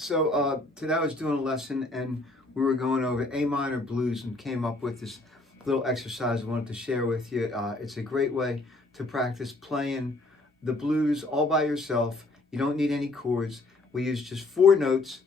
So today I was doing a lesson and we were going over A minor blues and came up with this little exercise I wanted to share with you. It's a great way to practice playing the blues all by yourself. You don't need any chords. We use just 4 notes.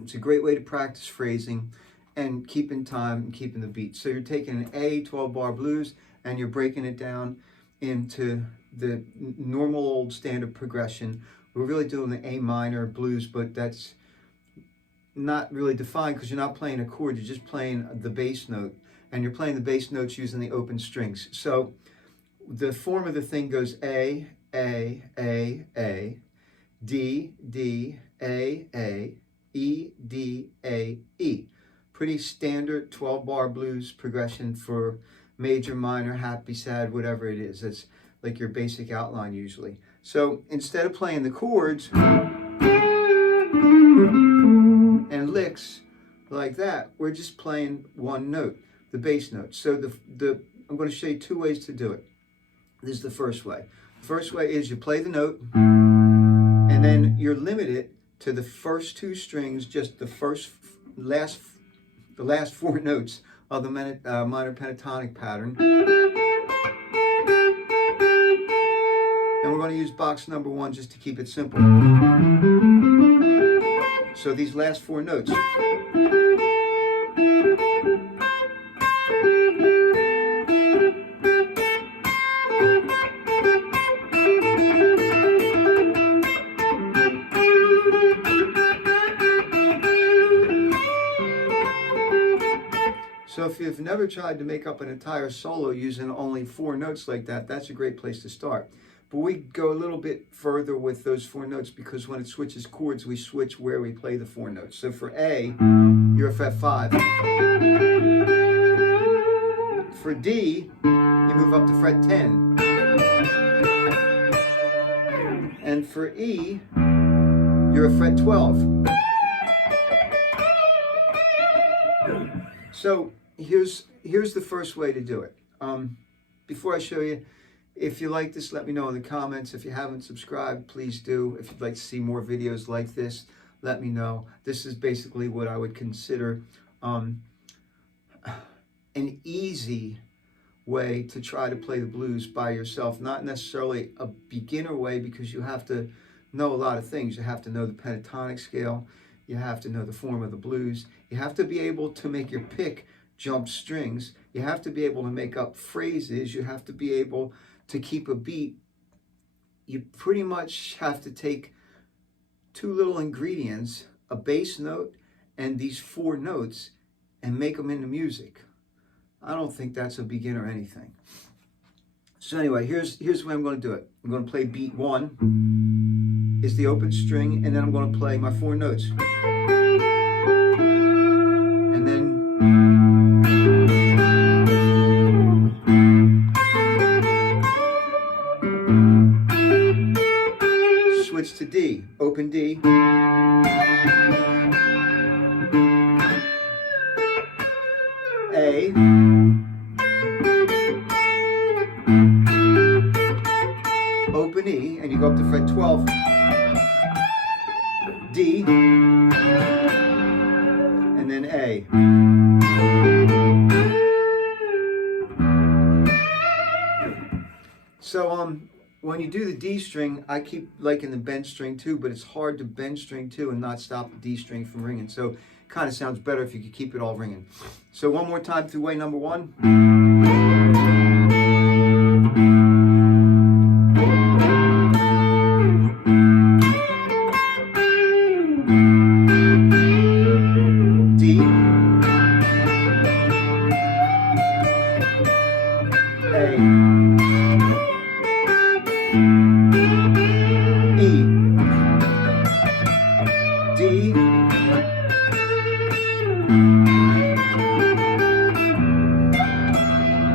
It's a great way to practice phrasing and keeping time and keeping the beat. So you're taking an A 12-bar blues and you're breaking it down into the normal old standard progression. We're really doing the A minor blues, but that's not really defined because you're not playing a chord, you're just playing the bass note, and you're playing the bass notes using the open strings. So the form of the thing goes A, D, D, A, E, D, A, E. Pretty standard 12-bar blues progression for major, minor, happy, sad, whatever it is. That's like your basic outline usually. So instead of playing the chords and licks like that, we're just playing one note, the bass note. So I'm going to show you 2 ways to do it. This is the first way. The first way is you play the note and then you're limited to the first 2 strings, just the last 4 notes of the minor pentatonic pattern. And we're going to use box number 1 just to keep it simple. So these last 4 notes. So if you've never tried to make up an entire solo using only 4 notes like that, that's a great place to start. But we go a little bit further with those 4 notes because when it switches chords, we switch where we play the 4 notes. So for A, you're a fret 5. For D, you move up to fret 10. And for E, you're a fret 12. So here's the first way to do it. Before I show you, if you like this, let me know in the comments. If you haven't subscribed, please do. If you'd like to see more videos like this, let me know. This is basically what I would consider an easy way to try to play the blues by yourself. Not necessarily a beginner way because you have to know a lot of things. You have to know the pentatonic scale. You have to know the form of the blues. You have to be able to make your pick jump strings. You have to be able to make up phrases. You have to be able to keep a beat. You pretty much have to take 2 little ingredients, a bass note and these 4 notes, and make them into music. I don't think that's a beginner anything. So anyway, here's the way I'm going to do it. I'm going to play beat 1 is the open string, and then I'm going to play my 4 notes. And then switch to D, open D. A. Open E, and you go up to fret 12. D. And then A. So when you do the D string, I keep liking the bend string too, but it's hard to bend string too and not stop the D string from ringing. So it kind of sounds better if you could keep it all ringing. So one more time through way number 1. D. A. E, D,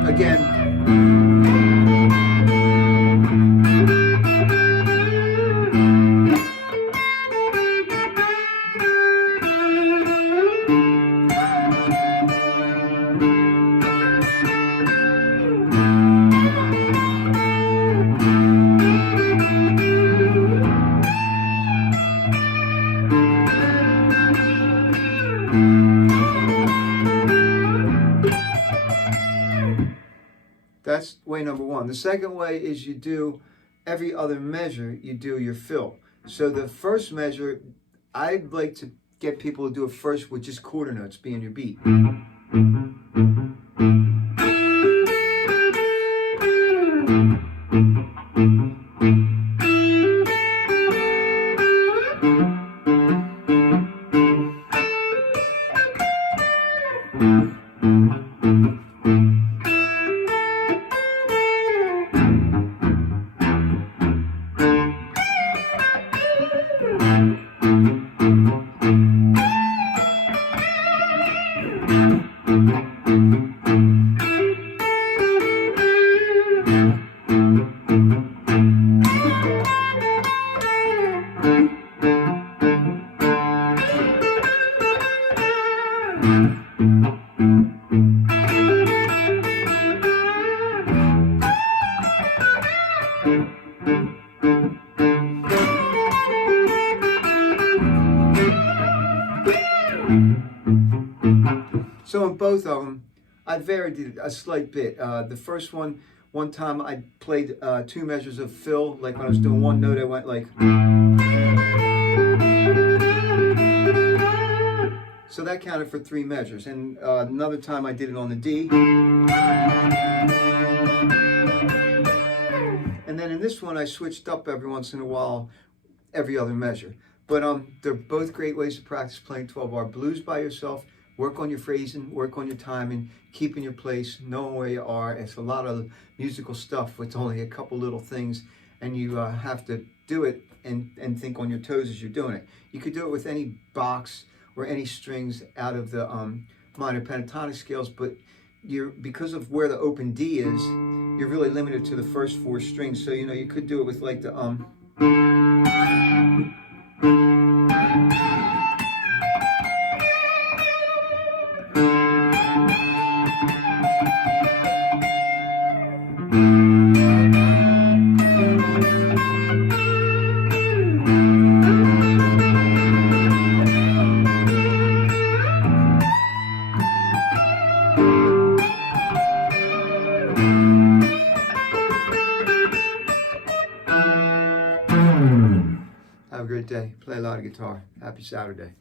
again, that's way number one. The second way is you do every other measure, you do your fill. So the first measure, I'd like to get people to do it first with just quarter notes being your beat. So in both of them, I varied it a slight bit. The first one time I played 2 measures of fill, like when I was doing one note, I went like. So that counted for 3 measures. And another time I did it on the D. And then in this one, I switched up every once in a while, every other measure. But they're both great ways to practice playing 12-bar blues by yourself. Work on your phrasing, work on your timing, keeping your place, knowing where you are. It's a lot of musical stuff with only a couple little things, and you have to do it and think on your toes as you're doing it. You could do it with any box or any strings out of the minor pentatonic scales, but because of where the open D is, you're really limited to the first 4 strings. So you could do it with like the Have a great day. Play a lot of guitar. Happy Saturday.